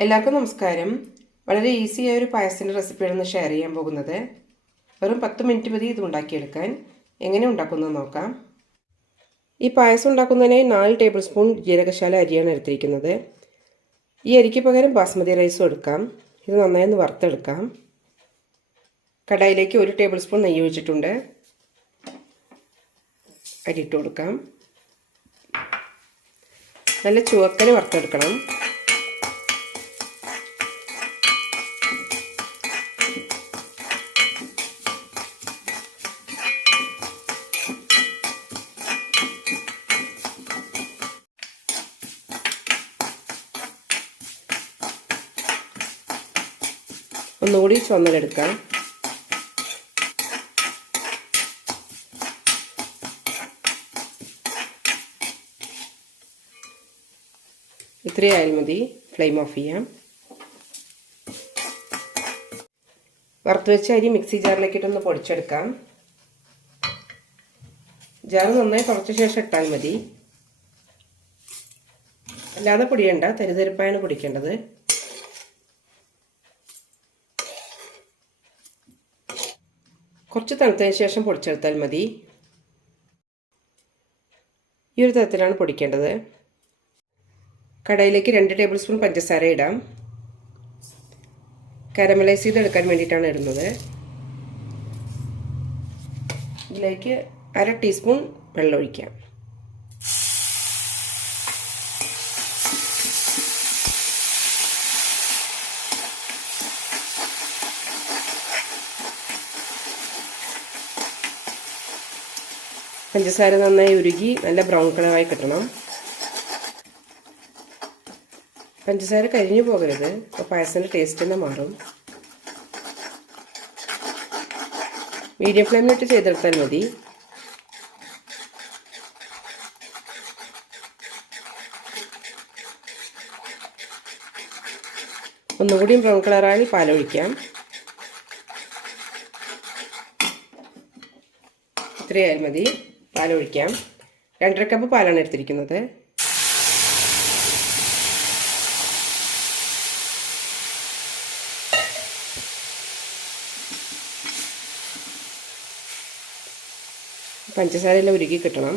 എല്ലാവർക്കും നമസ്കാരം. വളരെ ഈസിയായ ഒരു പായസത്തിന്റെ റെസിപ്പിയാണ് ഷെയർ ചെയ്യാൻ പോകുന്നത്. വെറും പത്ത് മിനിറ്റ് മതി ഇത് ഉണ്ടാക്കിയെടുക്കാൻ. എങ്ങനെ ഉണ്ടാക്കുന്നത് നോക്കാം. ഈ പായസം ഉണ്ടാക്കുന്നതിനായി നാല് ടേബിൾ സ്പൂൺ ജീരകശാല അരിയാണ് എടുത്തിരിക്കുന്നത്. ഈ അരിക്ക് പകരം ബാസ്മതി റൈസും എടുക്കാം. ഇത് നന്നായി ഒന്ന് വറുത്തെടുക്കാം. കടായിലേക്ക് ഒരു ടേബിൾ സ്പൂൺ നെയ്യ് ഒഴിച്ചിട്ടുണ്ട്. അരി ഇട്ട് കൊടുക്കാം. നല്ല ചുവക്കന് വറുത്തെടുക്കണം. ഒന്നുകൂടി ചുവന്നലെടുക്കാം ഇത്രയായാൽ മതി. ഫ്ലെയിം ഓഫ് ചെയ്യാം. വറുത്ത് വെച്ച അരി മിക്സി ജാറിലേക്ക് ഇട്ടൊന്ന് പൊടിച്ചെടുക്കാം. ജാറ് നന്നായി കുറച്ച ശേഷം ഇട്ടാൽ മതി. അല്ലാതെ പൊടിയണ്ട. തരിതരിപ്പായാണ് പൊടിക്കേണ്ടത്. കുറച്ച് തണുത്തതിന് ശേഷം പൊടിച്ചെടുത്താൽ മതി. ഈ ഒരു തരത്തിലാണ് പൊടിക്കേണ്ടത്. കടയിലേക്ക് രണ്ട് ടേബിൾ സ്പൂൺ പഞ്ചസാര ഇടാം. കാരമലൈസ് ചെയ്തെടുക്കാൻ വേണ്ടിയിട്ടാണ് ഇടുന്നത്. ഇതിലേക്ക് അര ടീസ്പൂൺ വെള്ളം ഒഴിക്കാം. പഞ്ചസാര നന്നായി ഉരുകി നല്ല ബ്രൗൺ കളറായി കിട്ടണം. പഞ്ചസാര കരിഞ്ഞു പോകരുത്. അപ്പോൾ പായസത്തിന്റെ ടേസ്റ്റ് തന്നെ മാറും. മീഡിയം ഫ്ലെയിമിലിട്ട് ചെയ്തെടുത്താൽ മതി. ഒന്നുകൂടിയും ബ്രൗൺ കളറായി പാലൊഴിക്കാം ഇത്രയായാൽ മതി. പാലൊഴിക്കാം രണ്ടര കപ്പ് പാലാണ് എടുത്തിരിക്കുന്നത്. പഞ്ചസാരയെല്ലാം ഉരുക്കി കിട്ടണം.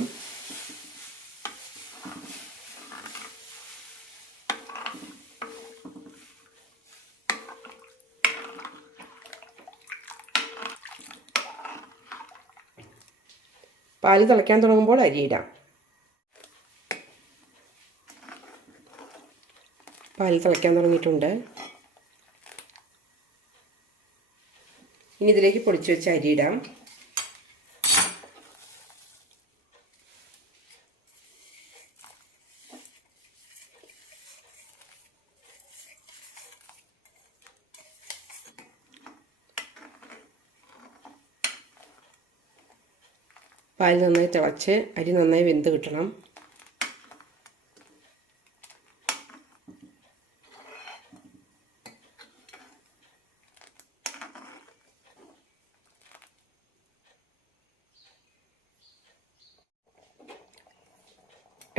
പാൽ തിളയ്ക്കാൻ തുടങ്ങുമ്പോൾ അരിയിടാം. പാൽ തിളയ്ക്കാൻ തുടങ്ങിയിട്ടുണ്ട്. ഇനി ഇതിലേക്ക് പൊടിച്ചു വെച്ച അരിയിടാം. പാൽ നന്നായി തിളച്ച് അരി നന്നായി വെന്ത് കിട്ടണം.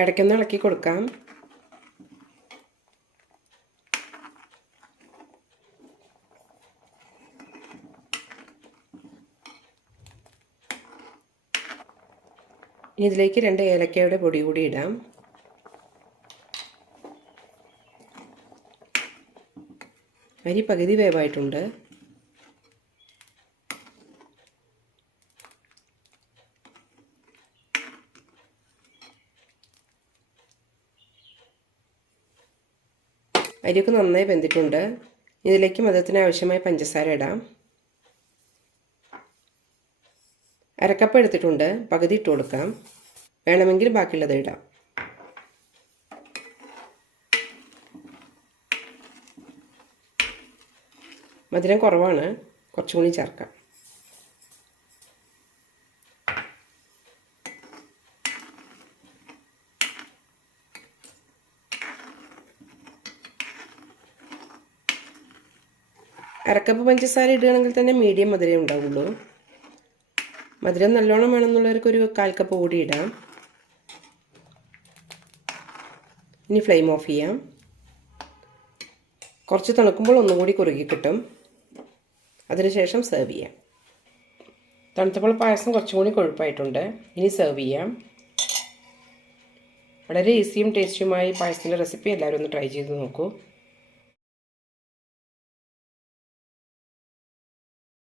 ഇടയ്ക്കൊന്ന് ഇളക്കി കൊടുക്കാം. ഇനി ഇതിലേക്ക് രണ്ട് ഏലക്കയുടെ പൊടി കൂടി ഇടാം. അരി പകുതി വേവായിട്ടുണ്ട്. അരിയൊക്കെ നന്നായി വെന്തിട്ടുണ്ട്. ഇതിലേക്ക് മധുരത്തിന് ആവശ്യമായ പഞ്ചസാര ഇടാം. അരക്കപ്പ് എടുത്തിട്ടുണ്ട്. പകുതി ഇട്ട് കൊടുക്കാം. വേണമെങ്കിൽ ബാക്കിയുള്ളത് ഇടാം. മധുരം കുറവാണ്. കുറച്ചും കൂടി ചേർക്കാം. അരക്കപ്പ് പഞ്ചസാര ഇടുകയാണെങ്കിൽ തന്നെ മീഡിയം മധുരമേ ഉണ്ടാവുള്ളൂ. മധുരം നല്ലോണം വേണമെന്നുള്ളവർക്ക് ഒരു കാൽ കപ്പ് കൂടി ഇടാം. ഇനി ഫ്ലെയിം ഓഫ് ചെയ്യാം. കുറച്ച് തണുക്കുമ്പോൾ ഒന്നും കൂടി കുറുകി കിട്ടും. അതിനുശേഷം സെർവ് ചെയ്യാം. തണുത്തപ്പോൾ പായസം കുറച്ചും കൂടി കൊഴുപ്പായിട്ടുണ്ട്. ഇനി സെർവ് ചെയ്യാം. വളരെ ഈസിയും ടേസ്റ്റിയുമായി പായസത്തിന്റെ റെസിപ്പി എല്ലാവരും ഒന്ന് ട്രൈ ചെയ്ത് നോക്കൂ.